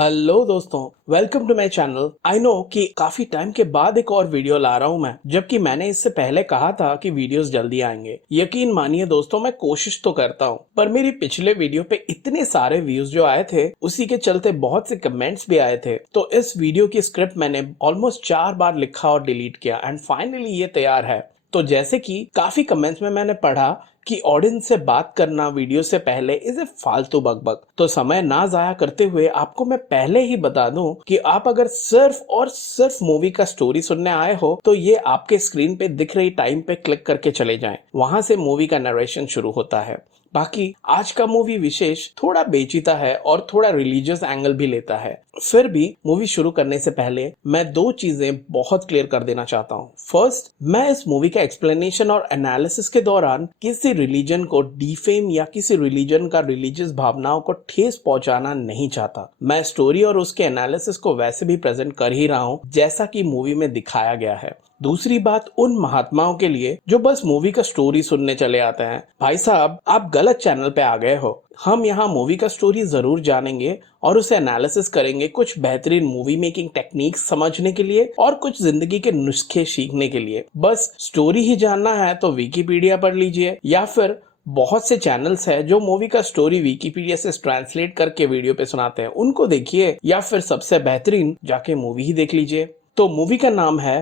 Hello दोस्तों, welcome to my channel. I know कि काफी टाइम के बाद एक और वीडियो ला रहा हूं मैं, जबकि मैंने इससे पहले कहा था कि वीडियोस जल्दी आएंगे। यकीन मानिए दोस्तों, मैं कोशिश तो करता हूं, पर मेरी पिछले वीडियो पे इतने सारे व्यूज जो आए थे, उसी के चलते बहुत से कमेंट्स भी आए थे। तो इस वीडियो की स्क्रिप्ट मैंने ऑलमोस्ट 4 बार लिखा और डिलीट किया एंड फाइनली ये तैयार है। तो जैसे कि काफी कमेंट्स में मैंने पढ़ा कि ऑडियंस से बात करना वीडियो से पहले इज ए फालतू बकबक। तो समय ना जाया करते हुए आपको मैं पहले ही बता दूं कि आप अगर सिर्फ और सिर्फ मूवी का स्टोरी सुनने आए हो तो ये आपके स्क्रीन पे दिख रही टाइम पे क्लिक करके चले जाएं। वहां से मूवी का नरेशन शुरू होता है। बाकी आज का मूवी विशेष थोड़ा बेचीता है और थोड़ा रिलीजियस एंगल भी लेता है। फिर भी मूवी शुरू करने से पहले मैं 2 चीजें बहुत क्लियर कर देना चाहता हूँ। फर्स्ट, मैं इस मूवी का एक्सप्लेनेशन और एनालिसिस के दौरान किसी रिलीजन को डिफेम या किसी रिलीजन का रिलीजियस भावनाओं को ठेस पहुंचाना नहीं चाहता। मैं स्टोरी और उसके एनालिसिस को वैसे भी प्रेजेंट कर ही रहा हूँ जैसा कि मूवी में दिखाया गया है। दूसरी बात उन महात्माओं के लिए जो बस मूवी का स्टोरी सुनने चले आते हैं, भाई साहब आप गलत चैनल पे आ गए हो। हम यहाँ मूवी का स्टोरी जरूर जानेंगे और उसे एनालिसिस करेंगे, कुछ बेहतरीन मूवी मेकिंग टेक्निक्स समझने के लिए और कुछ जिंदगी के नुस्खे सीखने के लिए। बस स्टोरी ही जानना है तो विकिपीडिया पढ़ लीजिए, या फिर बहुत से चैनल्स है जो मूवी का स्टोरी विकिपीडिया से ट्रांसलेट करके वीडियो पे सुनाते हैं, उनको देखिए, या फिर सबसे बेहतरीन जाके मूवी ही देख लीजिए। तो मूवी का नाम है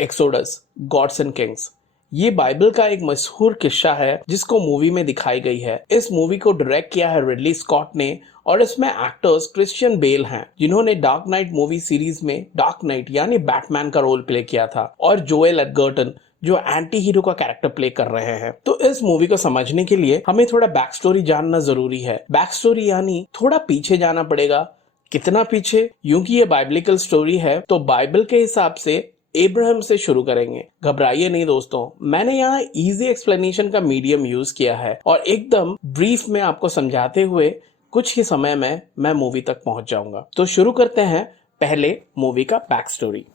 एक्सोडस गॉड्स एंड किंग्स। ये बाइबल का एक मशहूर किस्सा है जिसको मूवी में दिखाई गई है। इस मूवी को डायरेक्ट किया है रिडली स्कॉट ने और इसमें एक्टर्स क्रिश्चियन बेल हैं, जिन्होंने डार्क नाइट मूवी सीरीज में डार्क नाइट यानी बैटमैन का रोल प्ले किया था, और जोएल एडगर्टन जो एंटी हीरो का कैरेक्टर प्ले कर रहे हैं। तो इस मूवी को समझने के लिए हमें थोड़ा बैक स्टोरी जानना जरूरी है। बैक स्टोरी यानी थोड़ा पीछे जाना पड़ेगा। कितना पीछे? यूं कि ये बाइबलिकल स्टोरी है तो बाइबल के हिसाब से एब्राहम से शुरू करेंगे। घबराइए नहीं दोस्तों, मैंने यहाँ इजी एक्सप्लेनेशन का मीडियम यूज किया है और एकदम ब्रीफ में आपको समझाते हुए कुछ ही समय में मैं मूवी तक पहुंच जाऊंगा। तो शुरू करते हैं पहले मूवी का बैक स्टोरी।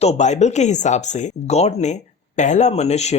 तो बाइबल के हिसाब से गॉड ने पहला मनुष्य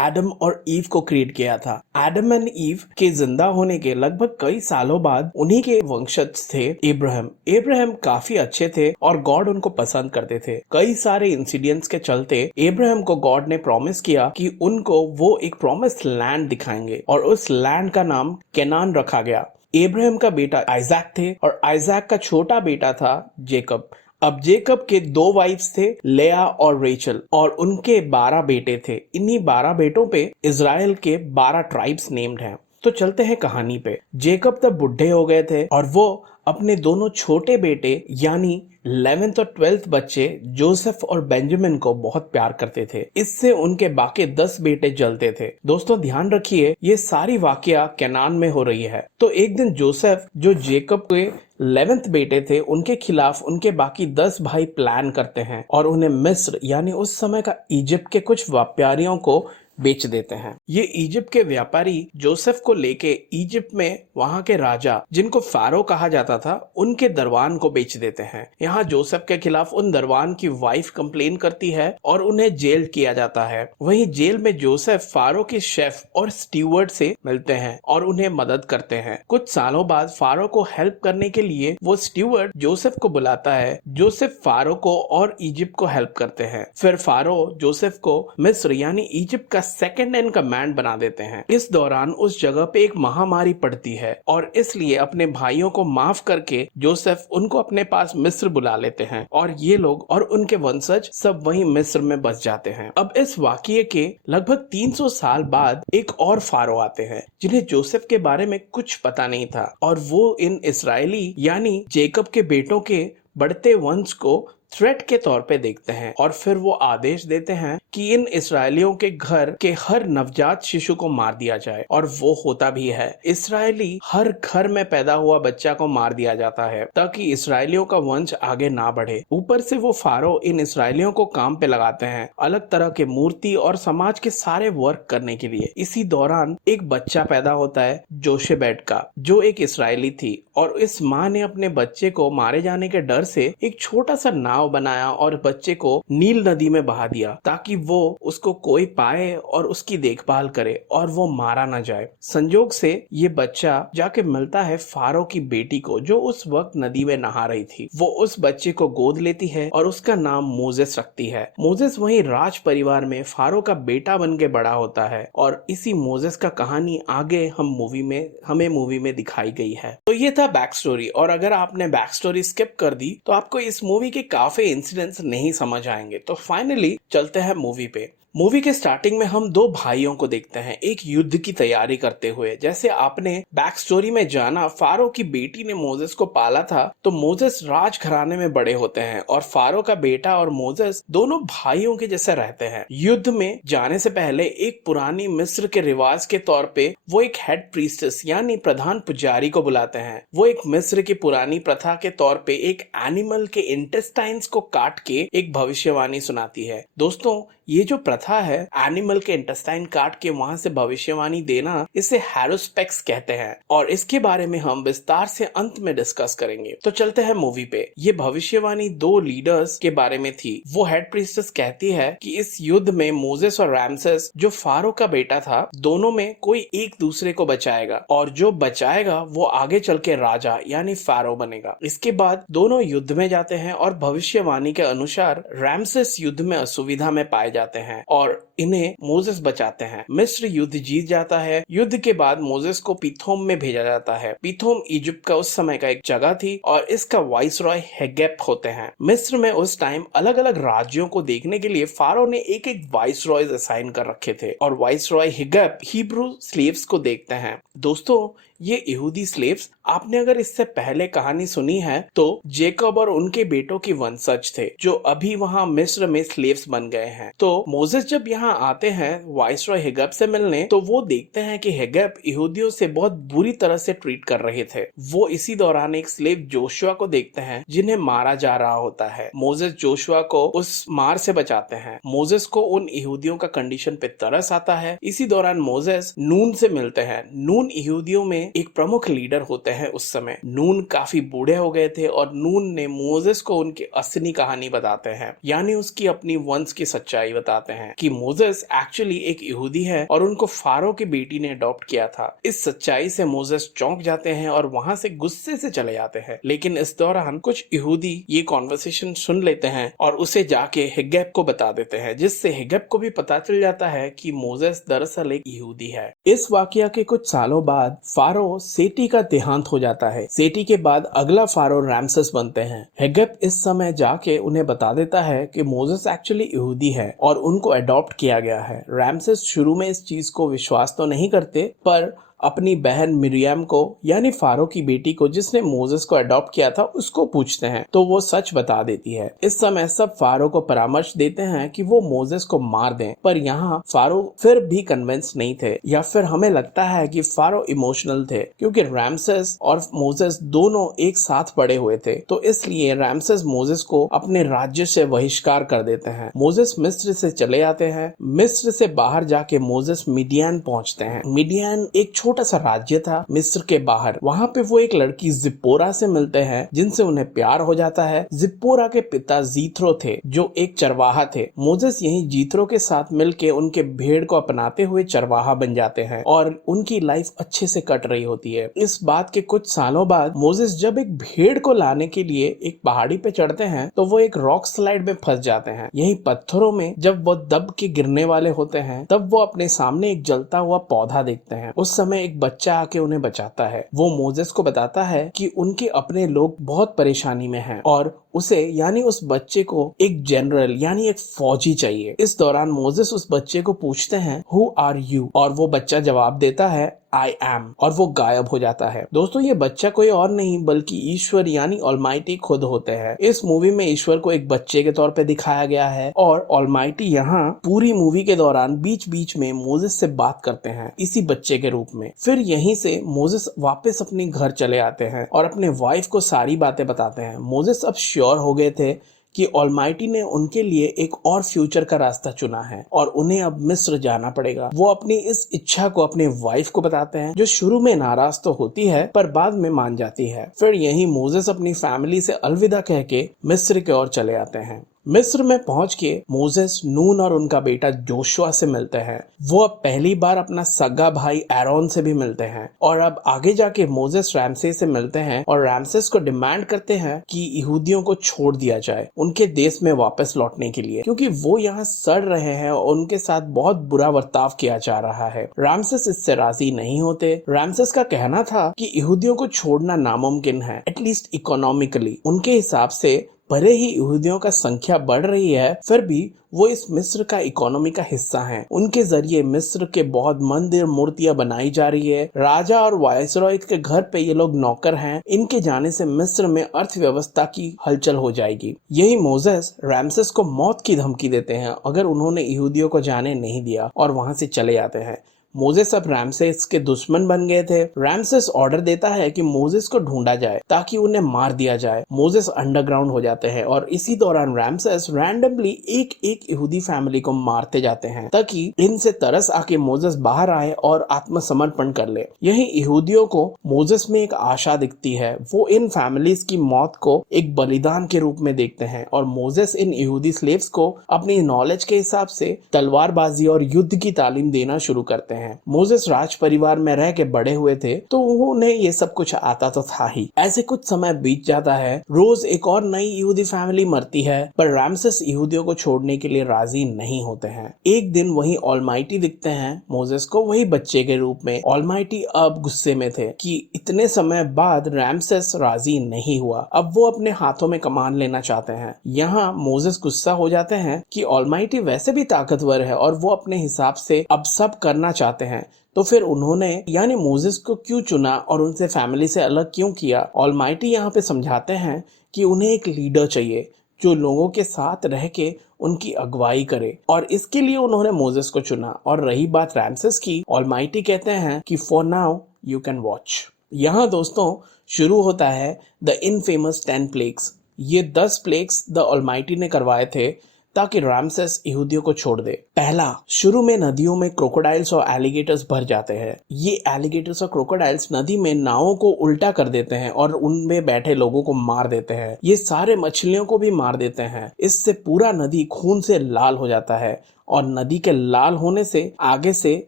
एडम और ईव को क्रिएट किया था। एडम एंड ईव के जिंदा होने के लगभग कई सालों बाद उन्हीं के वंशज थे इब्राहिम। इब्राहिम काफी अच्छे थे और गॉड उनको पसंद करते थे। कई सारे इंसिडेंट्स के चलते इब्राहिम को गॉड ने प्रॉमिस किया कि उनको वो एक प्रॉमिस लैंड दिखाएंगे और उस लैंड का नाम केनान रखा गया। इब्राहिम का बेटा आइजैक थे और आइजैक का छोटा बेटा था जेकब। अब जेकब के 2 वाइफ्स थे, लेया और रेचल, और उनके 12 बेटे थे। इन्हीं 12 बेटों पे इजराइल के 12 ट्राइब्स नेम्ड हैं। तो चलते हैं कहानी पे। जेकब तब बुढ़े हो गए थे और वो अपने दोनों छोटे बेटे यानी 11th और 12th बच्चे जोसेफ और बेंजामिन को बहुत प्यार करते थे। इससे उनके बाकी 10 बेटे जलते थे। दोस्तों ध्यान रखिए, ये सारी वाकया केनान में हो रही है। तो एक दिन जोसेफ जो जेकब के 11th बेटे थे, उनके खिलाफ उनके बाकी 10 भाई प्लान करते हैं और उन्हें मिस्र यानी उस समय का इजिप्ट के कुछ व्यापारियों को बेच देते हैं। ये इजिप्ट के व्यापारी जोसेफ को लेके इजिप्ट में वहां के राजा, जिनको फारो कहा जाता था, उनके दरबान को बेच देते हैं। यहाँ जोसेफ के खिलाफ उन दरबान की वाइफ कंप्लेन करती है और उन्हें जेल किया जाता है। वहीं जेल में जोसेफ फारो के शेफ और स्टीवर्ड से मिलते हैं और उन्हें मदद करते हैं। कुछ सालों बाद फारो को हेल्प करने के लिए वो स्टीवर्ड जोसेफ को बुलाता है। जोसेफ फारो को और इजिप्ट को हेल्प करते हैं। फिर फारो जोसेफ को मिस्र यानी इजिप्ट का सेकंड इन कमांड बना देते हैं। इस दौरान उस जगह पे एक महामारी पड़ती है और इसलिए अपने भाइयों को माफ करके जोसेफ उनको अपने पास मिस्र बुला लेते हैं और ये लोग और उनके वंशज सब वहीं मिस्र में बस जाते हैं। अब इस वाकये के लगभग 300 साल बाद एक और फारो आते हैं जिन्हें जोसेफ के बारे में कुछ पता नहीं था और वो इन इसराइली यानी जेकब के बेटों के बढ़ते वंश को थ्रेट के तौर पे देखते हैं और फिर वो आदेश देते हैं कि इन इस्राएलियों के घर के हर नवजात शिशु को मार दिया जाए, और वो होता भी है। इस्राएली हर घर में पैदा हुआ बच्चा को मार दिया जाता है ताकि इस्राएलियों का वंश आगे ना बढ़े। ऊपर से वो फारो इन इस्राएलियों को काम पे लगाते हैं अलग तरह के मूर्ति और समाज के सारे वर्क करने के लिए। इसी दौरान एक बच्चा पैदा होता है जोशेबेट का, जो एक इस्राएली थी, और इस माँ ने अपने बच्चे को मारे जाने के डर से एक छोटा सा नाव बनाया और बच्चे को नील नदी में बहा दिया ताकि वो उसको कोई पाए और उसकी देखभाल करे और वो मारा ना जाए। संजोग से ये बच्चा जाके मिलता है फारो की बेटी को, जो उस वक्त नदी में नहा रही थी। वो उस बच्चे को गोद लेती है और उसका नाम मोजेस रखती है। मोजेस वहीं राज परिवार में फारो का बेटा बन के बड़ा होता है, और इसी मोजेस का कहानी आगे हमें मूवी में दिखाई गई है। तो ये था बैक स्टोरी, और अगर आपने बैक स्टोरी स्किप कर दी तो आपको इस मूवी के काफी इंसिडेंट्स नहीं समझ आएंगे। तो फाइनली चलते हैं मूवी पे। मूवी के स्टार्टिंग में हम दो भाइयों को देखते हैं एक युद्ध की तैयारी करते हुए। जैसे आपने बैक स्टोरी में जाना, फारो की बेटी ने मोजेस को पाला था, तो मोजेस राज घराने में बड़े होते हैं और फारो का बेटा और मोजेस दोनों भाइयों के जैसे रहते हैं। युद्ध में जाने से पहले एक पुरानी मिस्र के रिवाज के तौर पे वो एक हेड प्रीस्टेस यानी प्रधान पुजारी को बुलाते हैं। वो एक मिस्र की पुरानी प्रथा के तौर पे एक एनिमल के इंटेस्टाइन्स को काट के एक भविष्यवाणी सुनाती है। दोस्तों, ये जो प्रथा है एनिमल के इंटेस्टाइन काट के वहां से भविष्यवाणी देना, इसे हैरोस्पेक्स कहते हैं, और इसके बारे में हम विस्तार से अंत में डिस्कस करेंगे। तो चलते हैं मूवी पे। ये भविष्यवाणी दो लीडर्स के बारे में थी। वो हेड प्रीस्टेस कहती है कि इस युद्ध में मोजेस और रैमसेस, जो फारो का बेटा था, दोनों में कोई एक दूसरे को बचाएगा, और जो बचाएगा वो आगे चल के राजा यानी फारो बनेगा। इसके बाद दोनों युद्ध में जाते हैं और भविष्यवाणी के अनुसार रैमसेस युद्ध में असुविधा में पाए जाते हैं और इन्हें मोजेस बचाते हैं। मिस्र युद्ध जीत जाता है। युद्ध के बाद मोजेस को पिथोम में भेजा जाता है। पिथोम इजिप्ट का उस समय का एक जगह थी और इसका वाइसरॉय हेगेप होते हैं। मिस्र में उस टाइम अलग अलग राज्यों को देखने के लिए फारो ने एक एक वाइसरॉय असाइन कर रखे थे, और वाइसरॉय हेगेप हिब्रू स्लेव्स को देखते हैं। दोस्तों, ये यहूदी स्लेव्स, आपने अगर इससे पहले कहानी सुनी है तो जेकब और उनके बेटों की वंशज थे जो अभी वहां मिस्र में स्लेव्स बन गए हैं। तो मोजेस जब यहाँ आते हैं वाइसरॉय हेगेप से मिलने, तो वो देखते हैं कि हेगेप यहूदियों से बहुत बुरी तरह से ट्रीट कर रहे थे। वो इसी दौरान एक स्लेव जोशुआ को देखते हैं जिन्हें मारा जा रहा होता है। मोजेस जोशुआ को उस मार से बचाते हैं। मोजेस को उन यहूदियों का कंडीशन पे तरस आता है। इसी दौरान मोजेस नून से मिलते हैं। नून यहूदियों में एक प्रमुख लीडर होते हैं उस समय। नून काफी बूढ़े हो गए थे और नून ने मोजेस को उनकी असली कहानी बताते हैं, यानी उसकी अपनी वंश की सच्चाई बताते हैं कि मोजेस एक्चुअली एक यहूदी है और उनको फारो की बेटी ने अडॉप्ट किया था। इस सच्चाई से मोजेस चौंक जाते हैं और वहां से गुस्से से चले जाते हैं। लेकिन इस दौरान कुछ यहूदी ये कॉन्वर्सेशन सुन लेते हैं और उसे जाके हेगेप को बता देते हैं, जिससे हेगेप को भी पता चल जाता है कि मोजेस दरअसल एक यहूदी है। इस वाकया के कुछ सालों बाद फारो सेटी का देहांत हो जाता है। सेटी के बाद अगला फारो रैमसेस बनते हैं। हेगेप इस समय जाके उन्हें बता देता है कि मोजेस एक्चुअली यहूदी है और उनको अडॉप्ट किया गया है। रैमसेस शुरू में इस चीज को विश्वास तो नहीं करते, पर अपनी बहन मिरियम को यानी फारो की बेटी को, जिसने मोजेस को अडॉप्ट किया था, उसको पूछते हैं तो वो सच बता देती है। इस समय सब फारो को परामर्श देते हैं कि वो मोजेस को मार दें, पर यहाँ फारो फिर भी कन्विंस नहीं थे, या फिर हमें लगता है कि फारो इमोशनल थे क्योंकि रैमसेस और मोजेस दोनों एक साथ पड़े हुए थे। तो इसलिए रैमसेस मोजेस को अपने राज्य से बहिष्कार कर देते हैं। मोजेस मिस्र से चले जाते हैं। मिस्र से बाहर जाके मोजेस मिडियान पहुंचते हैं। मिडियान एक छोटा सा राज्य था मिस्र के बाहर। वहाँ पे वो एक लड़की जिप्पोरा से मिलते हैं जिनसे उन्हें प्यार हो जाता है। जिप्पोरा के पिता जीथ्रो थे जो एक चरवाहा थे। मोजेस यहीं जीथ्रो के साथ मिलके उनके भेड़ को अपनाते हुए चरवाहा बन जाते हैं और उनकी लाइफ अच्छे से कट रही होती है। इस बात के कुछ सालों बाद मोजेस जब एक भेड़ को लाने के लिए एक पहाड़ी पे चढ़ते हैं तो वो एक रॉक स्लाइड में फंस जाते हैं। यही पत्थरों में जब वो दब के गिरने वाले होते हैं तब वो अपने सामने एक जलता हुआ पौधा देखते हैं। उस समय एक बच्चा आके उन्हें बचाता है। वो मोजेस को बताता है कि उनके अपने लोग बहुत परेशानी में हैं और उसे यानी उस बच्चे को एक जनरल यानी एक फौजी चाहिए। इस दौरान मोजेस उस बच्चे को पूछते हैं हु आर यू, और वो बच्चा जवाब देता है आई एम, और वो गायब हो जाता है। दोस्तों ये बच्चा कोई और नहीं बल्कि ईश्वर यानी ऑलमाइटी खुद होते हैं। इस मूवी में ईश्वर को एक बच्चे के तौर पे दिखाया गया है और ऑलमाइटी यहाँ पूरी मूवी के दौरान बीच बीच में मोजेस से बात करते हैं इसी बच्चे के रूप में। फिर यहीं से मोजेस वापस अपने घर चले आते हैं और अपने वाइफ को सारी बातें बताते हैं। मोजेस अब श्योर हो गए थे कि ऑलमाइटी ने उनके लिए एक और फ्यूचर का रास्ता चुना है और उन्हें अब मिस्र जाना पड़ेगा। वो अपनी इस इच्छा को अपने वाइफ को बताते हैं, जो शुरू में नाराज तो होती है पर बाद में मान जाती है। फिर यहीं मोजेस अपनी फैमिली से अलविदा कह के मिस्र की ओर चले आते हैं। मिस्र में पहुंच के मोजेस नून और उनका बेटा जोशुआ से मिलते हैं। वो अब पहली बार अपना सगा भाई एरोन से भी मिलते हैं और अब आगे जाके मोजेस रैमसेस से मिलते हैं और रैमसेस को डिमांड करते हैं कि यहूदियों को छोड़ दिया जाए उनके देश में वापस लौटने के लिए, क्योंकि वो यहाँ सड़ रहे हैं और उनके साथ बहुत बुरा बर्ताव किया जा रहा है। रैमसेस इससे राजी नहीं होते। रैमसेस का कहना था कि यहूदियों को छोड़ना नामुमकिन है, एटलीस्ट इकोनॉमिकली। उनके हिसाब से भले ही यहूदियों का संख्या बढ़ रही है, फिर भी वो इस मिस्र का इकोनॉमी का हिस्सा हैं। उनके जरिए मिस्र के बहुत मंदिर मूर्तियां बनाई जा रही है। राजा और वायसरॉय के घर पे ये लोग नौकर हैं। इनके जाने से मिस्र में अर्थव्यवस्था की हलचल हो जाएगी। यही मोजेस रैमसेस को मौत की धमकी देते हैं अगर उन्होंने यहूदियों को जाने नहीं दिया और वहां से चले जाते हैं। मोजेस अब रैमसेस के दुश्मन बन गए थे। रैमसेस ऑर्डर देता है कि मोजेस को ढूंढा जाए ताकि उन्हें मार दिया जाए। मोजेस अंडरग्राउंड हो जाते हैं और इसी दौरान रैमसेस रैंडमली एक एक यहूदी फैमिली को मारते जाते हैं ताकि इनसे तरस आके मोजेस बाहर आए और आत्मसमर्पण कर ले। यही यहूदियों को मोजेस में एक आशा दिखती है। वो इन फैमिलीज की मौत को एक बलिदान के रूप में देखते हैं और मोजेस इन यहूदी स्लेव्स को अपनी नॉलेज के हिसाब से तलवारबाजी और युद्ध की तालीम देना शुरू करते हैं। मोजेस राज परिवार में रह के बड़े हुए थे तो उन्हें ये सब कुछ आता तो था ही। ऐसे कुछ समय बीत जाता है। रोज एक और नई यहूदी फैमिली मरती है पर रैमसेस यहूदियों को छोड़ने के लिए राजी नहीं होते हैं। एक दिन वही ऑलमाइटी दिखते हैं मोजेस को, वही बच्चे के रूप में। ऑलमाइटी अब गुस्से में थे कि इतने समय बाद रैमसेस राजी नहीं हुआ। अब वो अपने हाथों में कमान लेना चाहते हैं। यहाँ मोजेस गुस्सा हो जाते हैं कि ऑलमाइटी वैसे भी ताकतवर है और वो अपने हिसाब से अब सब करना चाहते हैं, तो फिर उन्होंने यानी मोजेस को क्यों चुना और उनसे फैमिली से अलग क्यों किया। ऑलमाइटी यहाँ पे समझाते हैं कि उन्हें एक लीडर चाहिए जो लोगों के साथ रह के उनकी अगुवाई करे और इसके लिए उन्होंने मोजेस को चुना। और रही बात रैमसेस की, ऑलमाइटी कहते हैं कि for now you can watch. यहाँ दोस्तों शुरू होता है द इनफेमस 10 प्लेग्स। ये 10 प्लेग्स द ऑलमाइटी ने करवाए थे ताकि रैमसेस यहूदियों को छोड़ दे। पहला, शुरू में नदियों में क्रोकोडाइल्स और एलिगेटर्स भर जाते हैं। ये एलिगेटर्स और क्रोकोडाइल्स नदी में नावों को उल्टा कर देते हैं और उनमें बैठे लोगों को मार देते हैं। ये सारे मछलियों को भी मार देते हैं। इससे पूरा नदी खून से लाल हो जाता है और नदी के लाल होने से आगे से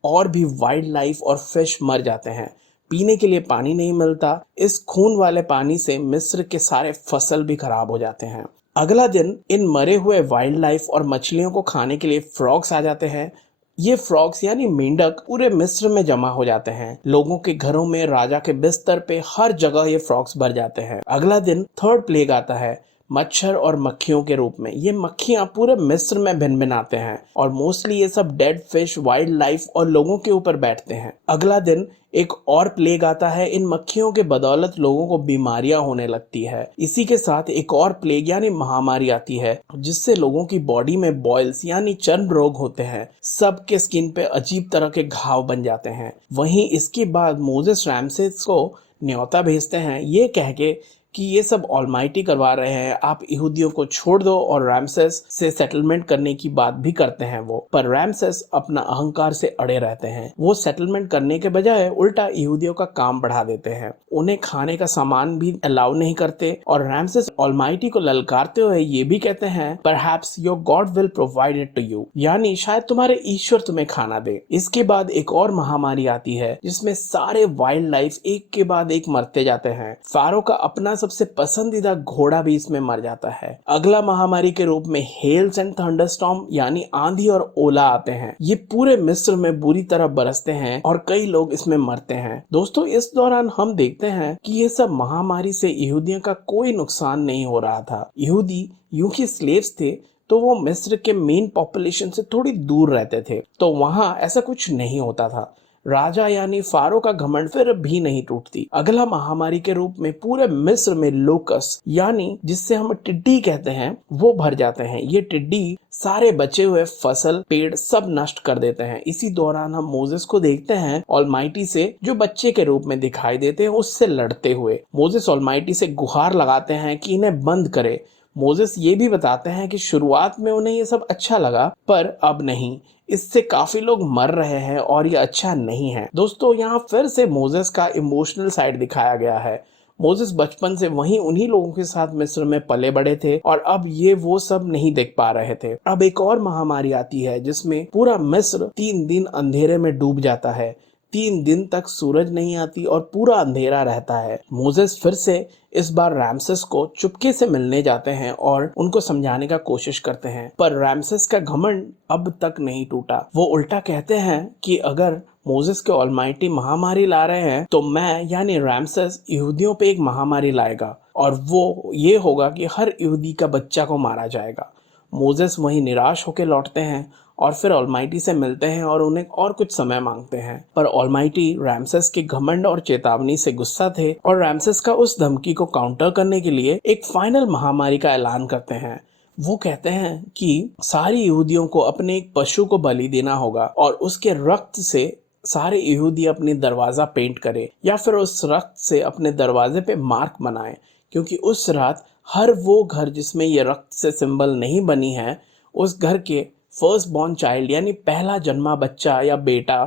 और भी वाइल्ड लाइफ और फिश मर जाते हैं। पीने के लिए पानी नहीं मिलता। इस खून वाले पानी से मिस्र के सारे फसल भी खराब हो जाते हैं। अगला दिन इन मरे हुए वाइल्ड लाइफ और मछलियों को खाने के लिए फ्रॉग्स आ जाते हैं। ये फ्रॉग्स यानी मेंढक पूरे मिस्र में जमा हो जाते हैं। लोगों के घरों में, राजा के बिस्तर पे, हर जगह ये फ्रॉग्स भर जाते हैं। अगला दिन थर्ड प्लेग आता है मच्छर और मक्खियों के रूप में। ये मक्खियां पूरे मिस्र में भिन-भिनाते हैं और मोस्टली ये सब डेड फिश, वाइल्ड लाइफ और लोगों के ऊपर बैठते हैं। अगला दिन एक और प्लेग आता है। इन मक्खियों के बदौलत लोगों को बीमारियां होने लगती है। इसी के साथ एक और प्लेग यानी महामारी आती है जिससे लोगों की बॉडी में बॉयल्स यानी चर्म रोग होते हैं। सबके स्किन पे अजीब तरह के घाव बन जाते हैं। वहीं इसके बाद मोजेस रैमसेस को न्योता भेजते हैं ये कह के कि ये सब ऑलमाइटी करवा रहे हैं, आप यहूदियों को छोड़ दो। और रैमसेस से सेटलमेंट करने की बात भी करते हैं वो, पर रैमसेस अपना अहंकार से अड़े रहते हैं। वो सेटलमेंट करने के बजाय उल्टा यहूदियों का काम बढ़ा देते हैं। उन्हें खाने का सामान भी अलाउ नहीं करते और रैमसेस ऑलमाइटी को ललकारते हुए ये भी कहते हैं perhaps your god will provide it to you, यानी शायद तुम्हारे ईश्वर तुम्हें खाना दे। इसके बाद एक और महामारी आती है जिसमें सारे वाइल्ड लाइफ एक के बाद एक मरते जाते हैं। फारो का अपना सबसे पसंदीदा घोड़ा भी इसमें मर जाता है। अगला महामारी के रूप में हेल्स एंड थंडरस्टॉर्म यानी आंधी और ओला आते हैं। ये पूरे मिस्र में बुरी तरह बरसते हैं और कई लोग इसमें मरते हैं। दोस्तों इस दौरान हम देखते हैं कि ये सब महामारी से यहूदियों का कोई नुकसान नहीं हो रहा था। यहूदी यूं ही स्लेव्स थे तो वो मिस्र के मेन पॉपुलेशन से थोड़ी दूर रहते थे तो वहां ऐसा कुछ नहीं होता था। राजा यानी फारो का घमंड फिर भी नहीं टूटती। अगला महामारी के रूप में पूरे मिस्र में लोकस यानी जिससे हम टिड्डी कहते हैं वो भर जाते हैं। ये टिड्डी सारे बचे हुए फसल पेड़ सब नष्ट कर देते हैं। इसी दौरान हम मोजेस को देखते हैं ऑलमाइटी से जो बच्चे के रूप में दिखाई देते हैं उससे लड़ते हुए। मोजेस ऑलमाइटी से गुहार लगाते हैं कि इन्हें बंद करे। मोजेस ये भी बताते हैं कि शुरुआत में उन्हें ये सब अच्छा लगा पर अब नहीं, इससे काफी लोग मर रहे हैं और ये अच्छा नहीं है। दोस्तों यहाँ फिर से मोजेस का इमोशनल साइड दिखाया गया है। मोजेस बचपन से वहीं उन्हीं लोगों के साथ मिस्र में पले बड़े थे और अब ये वो सब नहीं देख पा रहे थे। अब एक और महामारी आती है जिसमें पूरा मिस्र 3 दिन अंधेरे में डूब जाता है। 3 दिन तक सूरज नहीं आती और पूरा अंधेरा रहता है। मोजेस फिर से इस बार रैमसेस को चुपके से मिलने जाते हैं और उनको समझाने का कोशिश करते हैं, पर रैमसेस का घमंड अब तक नहीं टूटा। वो उल्टा कहते हैं कि अगर मोजेस के ऑलमाइटी महामारी ला रहे हैं तो मैं यानी रैमसेस यहूदियों पे एक महामारी लाएगा और वो ये होगा कि हर यहूदी का बच्चा को मारा जाएगा। मोजेस वहीं निराश होकर लौटते हैं और फिर ऑलमाइटी से मिलते हैं और उन्हें और कुछ समय मांगते हैं, पर ऑलमाइटी रैमसेस के घमंड और चेतावनी से गुस्सा थे और रैमसेस का उस धमकी को काउंटर करने के लिए एक फाइनल महामारी का ऐलान करते हैं। वो कहते हैं कि सारी यहूदियों को अपने एक पशु को बलि देना होगा और उसके रक्त से सारे यहूदी अपनी दरवाजा पेंट करे या फिर उस रक्त से अपने दरवाजे पे मार्क बनाए, क्योंकि उस रात हर वो घर जिसमें ये रक्त से सिंबल नहीं बनी है उस घर के फर्स्ट बॉर्न चाइल्ड यानी पहला जन्मा बच्चा या बेटा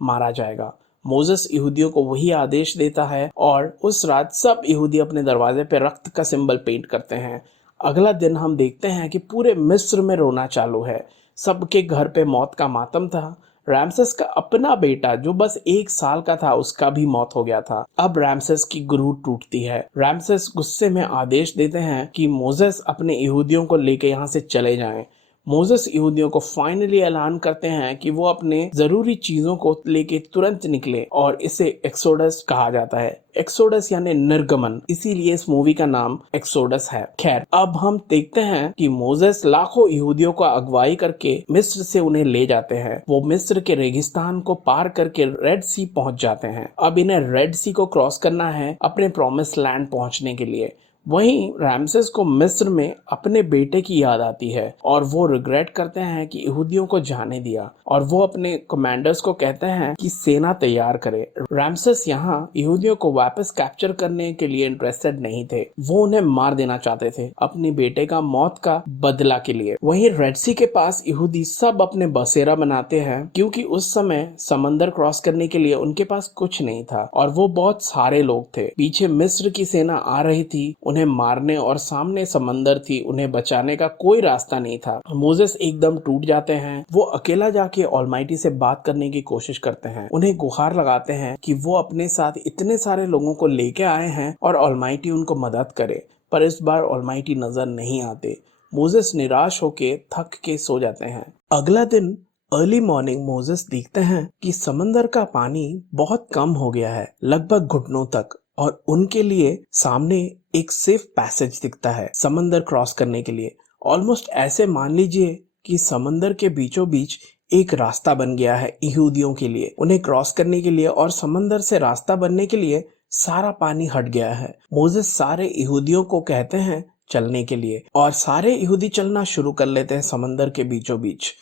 मारा जाएगा। मोजेस यहूदियों को वही आदेश देता है और उस रात सब यहूदी अपने दरवाजे पे रक्त का सिंबल पेंट करते हैं। अगला दिन हम देखते हैं कि पूरे मिस्र में रोना चालू है। सबके घर पे मौत का मातम था। रैमसेस का अपना बेटा जो बस 1 साल का था उसका भी मौत हो गया था। अब रैमसेस की गुरूर टूटती है। रैमसेस गुस्से में आदेश देते हैं कि मोजेस अपने यहूदियों को लेके यहाँ से चले जाएं। मोजेस यहूदियों को फाइनली ऐलान करते हैं कि वो अपने जरूरी चीजों को लेके तुरंत निकले और इसे एक्सोडस कहा जाता है। एक्सोडस यानी निर्गमन, इसीलिए इस मूवी का नाम एक्सोडस है। खैर अब हम देखते हैं कि मोजेस लाखों यहूदियों को अगुवाई करके मिस्र से उन्हें ले जाते हैं। वो मिस्र के रेगिस्तान को पार करके रेड सी पहुंच जाते हैं। अब इन्हें रेड सी को क्रॉस करना है अपने प्रॉमिस लैंड पहुंचने के लिए। वहीं रैमसेस को मिस्र में अपने बेटे की याद आती है और वो रिग्रेट करते हैं कि यहूदियों को जाने दिया और वो अपने कमांडर्स को कहते हैं कि सेना तैयार करे। रैमसेस यहाँ यहूदियों को वापस कैप्चर करने के लिए इंटरेस्टेड नहीं थे, वो उन्हें मार देना चाहते थे अपने बेटे का मौत का बदला के लिए। वहीं रेड सी के पास यहूदी सब अपने बसेरा बनाते हैं क्योंकि उस समय समंदर क्रॉस करने के लिए उनके पास कुछ नहीं था और वो बहुत सारे लोग थे। पीछे मिस्र की सेना आ रही थी उन्हें मारने और सामने समंदर थी, उन्हें बचाने का कोई रास्ता नहीं था। मोजेस एकदम टूट जाते हैं। वो अकेला जाके ऑलमाइटी से बात करने की कोशिश करते हैं, उन्हें गुहार लगाते हैं कि वो अपने साथ इतने सारे लोगों को लेके आए हैं और ऑलमाइटी उनको मदद करे, पर इस बार ऑलमाइटी नजर नहीं आते। मोजेस निराश होके थक के सो जाते हैं। अगला दिन अर्ली मॉर्निंग मोजेस देखते हैं कि समंदर का पानी बहुत कम हो गया है, लगभग घुटनों तक, और उनके लिए सामने एक सेफ पैसेज दिखता है समंदर क्रॉस करने के लिए। ऑलमोस्ट ऐसे मान लीजिए कि समंदर के बीचों बीच एक रास्ता बन गया है यहूदियों के लिए उन्हें क्रॉस करने के लिए, और समंदर से रास्ता बनने के लिए सारा पानी हट गया है। मोजेस सारे यहूदियों को कहते हैं चलने के लिए और सारे यहूदी चलना शुरू कर लेते हैं समंदर के बीचों बीच।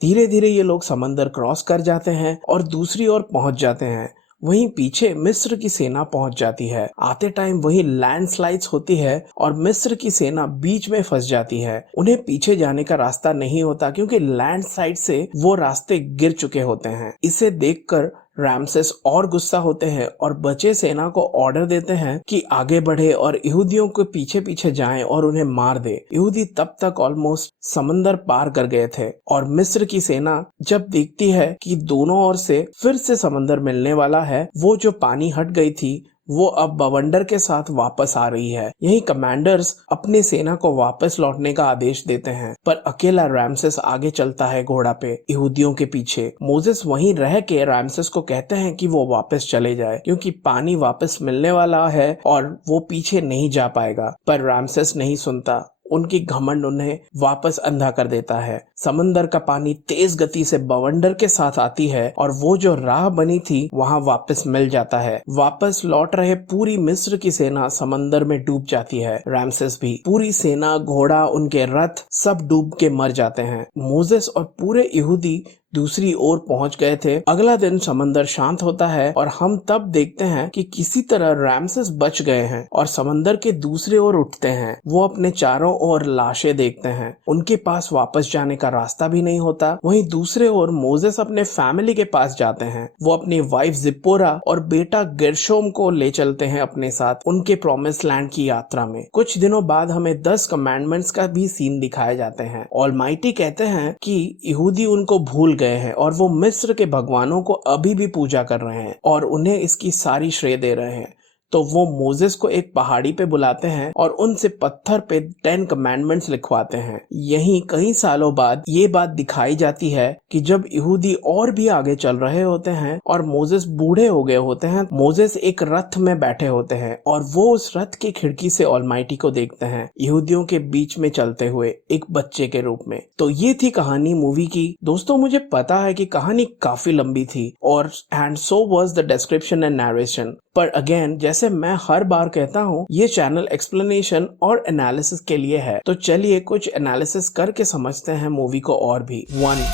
धीरे धीरे ये लोग समंदर क्रॉस कर जाते हैं और दूसरी ओर पहुंच जाते हैं। वहीं पीछे मिस्र की सेना पहुंच जाती है। आते टाइम वही लैंडस्लाइड्स होती है और मिस्र की सेना बीच में फंस जाती है। उन्हें पीछे जाने का रास्ता नहीं होता क्योंकि लैंडस्लाइड से वो रास्ते गिर चुके होते हैं। इसे देखकर रैमसेस और गुस्सा होते हैं और बचे सेना को ऑर्डर देते हैं कि आगे बढ़े और यहूदियों के पीछे पीछे जाएं और उन्हें मार दे। यहूदी तब तक ऑलमोस्ट समंदर पार कर गए थे और मिस्र की सेना जब देखती है कि दोनों ओर से फिर से समंदर मिलने वाला है, वो जो पानी हट गई थी वो अब बवंडर के साथ वापस आ रही है। यही कमांडर्स अपनी सेना को वापस लौटने का आदेश देते हैं, पर अकेला रैमसेस आगे चलता है घोड़ा पे यहूदियों के पीछे। मोजेस वहीं रह के रैमसेस को कहते हैं कि वो वापस चले जाए क्योंकि पानी वापस मिलने वाला है और वो पीछे नहीं जा पाएगा, पर रैमसेस नहीं सुनता। उनकी घमंड उन्हें वापस अंधा कर देता है। समंदर का पानी तेज गति से बवंडर के साथ आती है और वो जो राह बनी थी वहां वापस मिल जाता है। वापस लौट रहे पूरी मिस्र की सेना समंदर में डूब जाती है। रामसेस भी, पूरी सेना, घोड़ा, उनके रथ सब डूब के मर जाते हैं। मोसेस और पूरे यहूदी दूसरी ओर पहुंच गए थे। अगला दिन समंदर शांत होता है और हम तब देखते हैं कि किसी तरह रामसेस बच गए हैं और समंदर के दूसरे ओर उठते हैं। वो अपने चारों ओर लाशें देखते हैं। उनके पास वापस जाने का रास्ता भी नहीं होता। वहीं दूसरे ओर मोसेस अपने फैमिली के पास जाते हैं। वो अपनी वाइफ जिप्पोरा और बेटा गेर्शोम को ले चलते हैं अपने साथ उनके प्रॉमिस लैंड की यात्रा में। कुछ दिनों बाद हमें 10 कमांडमेंट्स का भी सीन दिखाए जाते हैं। ऑलमाइटी कहते हैं कि यहूदी उनको भूल गए हैं और वो मिस्र के भगवानों को अभी भी पूजा कर रहे हैं और उन्हें इसकी सारी श्रेय दे रहे हैं। तो वो मोसेस को एक पहाड़ी पे बुलाते हैं और उनसे पत्थर पे 10 कमांडमेंट्स लिखवाते हैं। यहीं कई सालों बाद ये बात दिखाई जाती है कि जब यहूदी और भी आगे चल रहे होते हैं और मोसेस बूढ़े हो गए होते हैं, मोसेस एक रथ में बैठे होते हैं और वो उस रथ की खिड़की से ऑलमाइटी को देखते हैं, यहूदियों के बीच में चलते हुए एक बच्चे के रूप में। तो ये थी कहानी मूवी की। दोस्तों, मुझे पता है कि कहानी काफी लंबी थी और and so was the description and narration, पर अगेन जैसे मैं हर बार कहता हूँ, ये चैनल एक्सप्लेनेशन और एनालिसिस के लिए है। तो चलिए कुछ एनालिसिस करके समझते हैं मूवी को और भी। 1.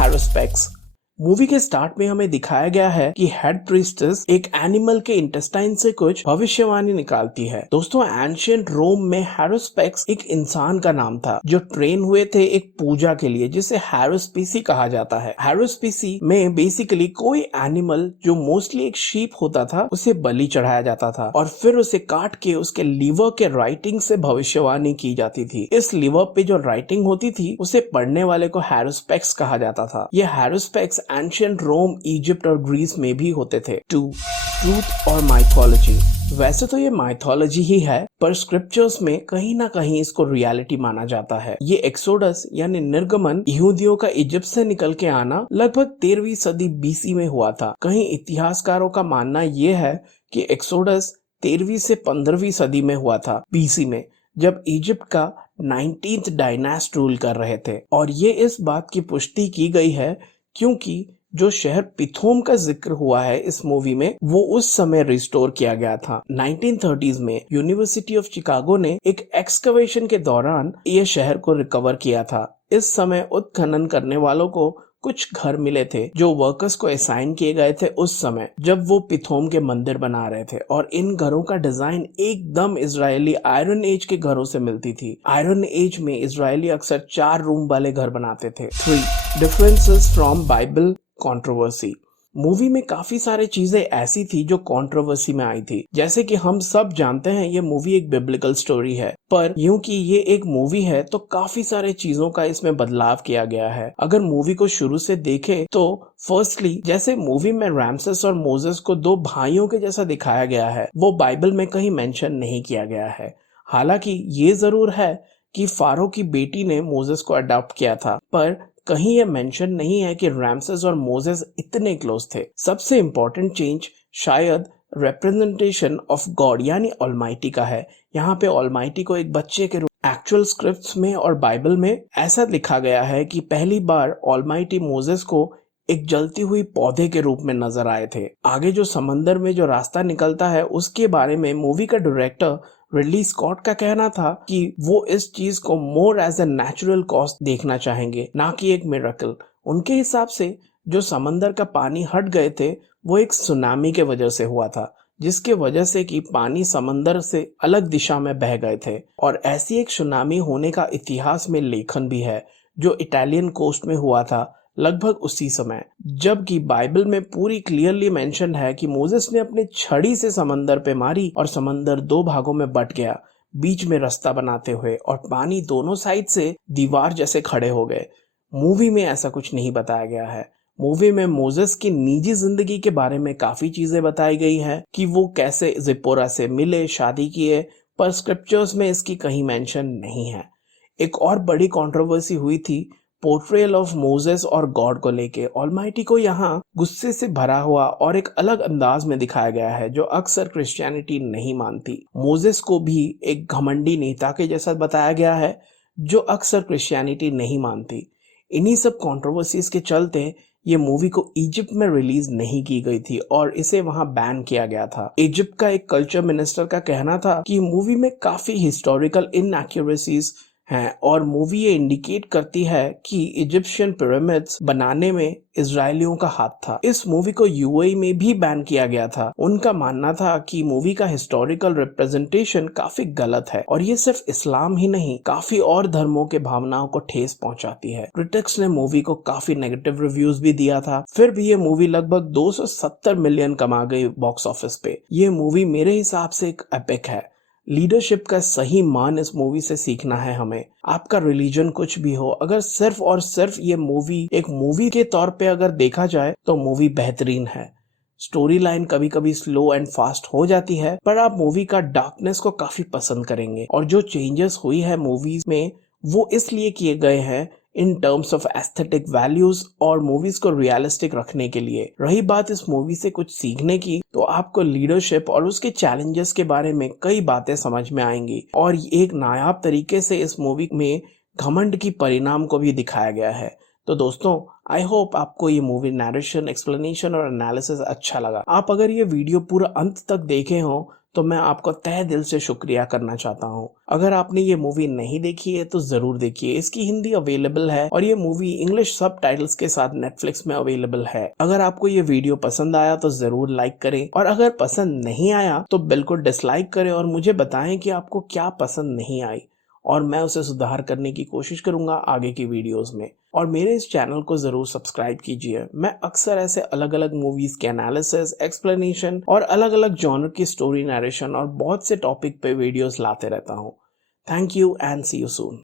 हेरोस्पेक्स। मूवी के स्टार्ट में हमें दिखाया गया है कि हेड प्रीस्टेस एक एनिमल के इंटेस्टाइन से कुछ भविष्यवाणी निकालती है। दोस्तों, एंशिएंट रोम में हेरोस्पेक्स एक इंसान का नाम था जो ट्रेन हुए थे एक पूजा के लिए जिसे हेरोस्पीसी कहा जाता है। हेरोस्पीसी में बेसिकली कोई एनिमल जो मोस्टली एक शीप होता था उसे बलि चढ़ाया जाता था और फिर उसे काट के उसके लीवर के राइटिंग से भविष्यवाणी की जाती थी। इस लीवर पे जो राइटिंग होती थी उसे पढ़ने वाले को हेरोस्पेक्स कहा जाता था। यह हेरोस्पेक्स एंशिएंट रोम, इजिप्ट और ग्रीस में भी होते थे। 2. ट्रूथ और माइथोलॉजी। वैसे तो ये माइथोलॉजी ही है, पर स्क्रिप्चर्स में कहीं ना कहीं इसको रियलिटी माना जाता है। ये एक्सोडस यानी निर्गमन, यहूदियों का इजिप्ट से निकल के आना लगभग 13वीं सदी बीसी में हुआ था। कहीं इतिहासकारों का मानना ये है कि एक्सोडस 13वीं से 15वीं सदी में हुआ था बीसी में, जब इजिप्ट का 19th डायनास्ट रूल कर रहे थे। और ये इस बात की पुष्टि की गई है क्योंकि जो शहर पिथोम का जिक्र हुआ है इस मूवी में, वो उस समय रिस्टोर किया गया था। 1930s में यूनिवर्सिटी ऑफ शिकागो ने एक एक्सकवेशन के दौरान ये शहर को रिकवर किया था। इस समय उत्खनन करने वालों को कुछ घर मिले थे जो वर्कर्स को असाइन किए गए थे उस समय जब वो पिथोम के मंदिर बना रहे थे, और इन घरों का डिजाइन एकदम इजरायली आयरन एज के घरों से मिलती थी। आयरन एज में इजरायली अक्सर 4 रूम वाले घर बनाते थे। 3. Differences from Bible controversy. Movie में काफी सारी चीजें ऐसी थी जो कंट्रोवर्सी में आई थी। जैसे कि हम सब जानते हैं ये मूवी एक बिब्लिकल स्टोरी है, पर यूं कि ये एक मूवी है तो काफी सारे चीजों का इसमें बदलाव किया गया है। अगर मूवी को शुरू से देखें तो फर्स्टली जैसे मूवी में रामसेस और मोसेस को 2 भाइयों के जैसा दिखाया गया है, वो बाइबल में कहीं मेंशन नहीं किया गया है। हालांकि ये जरूर है कि फारो की बेटी ने मोसेस को अडॉप्ट किया था, पर कहीं ये मेंशन नहीं है कि रामसेस और मोसेस इतने क्लोज थे। सबसे इम्पोर्टेंट चेंज शायद रिप्रेजेंटेशन ऑफ गॉड यानी ऑलमाइटी का है। यहाँ पे ऑलमाइटी को एक बच्चे के रूप एक्चुअल स्क्रिप्ट्स में और बाइबल में ऐसा लिखा गया है कि पहली बार ऑलमाइटी मोसेस को एक जलती हुई पौधे के रूप में नजर आए थे। आगे जो समंदर में जो रास्ता निकलता है उसके बारे में मूवी का डायरेक्टर रिडली स्कॉट का कहना था कि वो इस चीज को more as a natural cause देखना चाहेंगे, ना कि एक मिरेकल। उनके हिसाब से जो समंदर का पानी हट गए थे वो एक सुनामी के वजह से हुआ था, जिसके वजह से कि पानी समंदर से अलग दिशा में बह गए थे। और ऐसी एक सुनामी होने का इतिहास में लेखन भी है जो इटालियन कोस्ट में हुआ था लगभग उसी समय, जबकि बाइबल में पूरी क्लियरली मेंशन है कि मोसेस ने अपनी छड़ी से समंदर पे मारी और समंदर 2 भागों में बट गया, बीच में रास्ता बनाते हुए, और पानी दोनों साइड से दीवार जैसे खड़े हो गए। मूवी में ऐसा कुछ नहीं बताया गया है। मूवी में मोसेस की निजी जिंदगी के बारे में काफी चीजें बताई गई है कि वो कैसे जिप्पोरा से मिले, शादी किए, पर स्क्रिप्चर्स में इसकी कहीं मेंशन नहीं है। एक और बड़ी कंट्रोवर्सी हुई थी पोर्ट्रेयल ऑफ मोजेस और गॉड को लेके ऑलमाइटी को यहाँ गुस्से से भरा हुआ और एक अलग अंदाज में दिखाया गया है जो अक्सर क्रिश्चियनिटी नहीं मानती। मोजेस को भी एक घमंडी नेता के जैसा बताया गया है जो अक्सर क्रिश्चियनिटी नहीं मानती। इन्हीं सब कंट्रोवर्सीज के चलते ये मूवी को इजिप्ट में रिलीज नहीं की गई थी और इसे वहां बैन किया गया था। इजिप्ट का एक कल्चर मिनिस्टर का कहना था कि मूवी में काफी हिस्टोरिकल इनएक्यूरेसीज हैं और मूवी ये इंडिकेट करती है कि इजिप्शियन पिरामिड्स बनाने में इजरायलियों का हाथ था। इस मूवी को यूएई में भी बैन किया गया था। उनका मानना था कि मूवी का हिस्टोरिकल रिप्रेजेंटेशन काफी गलत है और ये सिर्फ इस्लाम ही नहीं काफी और धर्मों के भावनाओं को ठेस पहुंचाती है। क्रिटिक्स ने मूवी को काफी नेगेटिव रिव्यूज भी दिया था, फिर भी ये मूवी लगभग 270 मिलियन कमा गई बॉक्स ऑफिस पे। ये मूवी मेरे हिसाब से एक एपिक है। लीडरशिप का सही मान इस मूवी से सीखना है हमें। आपका रिलीजन कुछ भी हो, अगर सिर्फ और सिर्फ ये मूवी एक मूवी के तौर पे अगर देखा जाए तो मूवी बेहतरीन है। स्टोरी लाइन कभी कभी स्लो एंड फास्ट हो जाती है, पर आप मूवी का डार्कनेस को काफी पसंद करेंगे। और जो चेंजेस हुई है मूवीज में वो इसलिए किए गए हैं in terms of aesthetic values और मूवीज को रियलिस्टिक रखने के लिए। रही बात इस मूवी से कुछ सीखने की, तो आपको लीडरशिप और उसके चैलेंजेस के बारे में कई बातें समझ में आएंगी और एक नायाब तरीके से इस मूवी में घमंड की परिणाम को भी दिखाया गया है। तो दोस्तों, आई होप आपको ये मूवी नैरेशन, एक्सप्लेनेशन और एनालिसिस अच्छा लगा। आप अगर ये वीडियो पूरा अंत तक देखे हो तो मैं आपको तहे दिल से शुक्रिया करना चाहता हूँ। अगर आपने ये मूवी नहीं देखी है तो जरूर देखिए। इसकी हिंदी अवेलेबल है और ये मूवी इंग्लिश सब टाइटल्स के साथ नेटफ्लिक्स में अवेलेबल है। अगर आपको ये वीडियो पसंद आया तो जरूर लाइक करें और अगर पसंद नहीं आया तो बिल्कुल डिसलाइक करें और मुझे बताएं कि आपको क्या पसंद नहीं आई और मैं उसे सुधार करने की कोशिश करूंगा आगे की वीडियोस में। और मेरे इस चैनल को जरूर सब्सक्राइब कीजिए। मैं अक्सर ऐसे अलग अलग मूवीज के एनालिसिस, एक्सप्लेनेशन और अलग अलग जॉनर की स्टोरी नरेशन और बहुत से टॉपिक पे वीडियोस लाते रहता हूँ। Thank you and see you soon.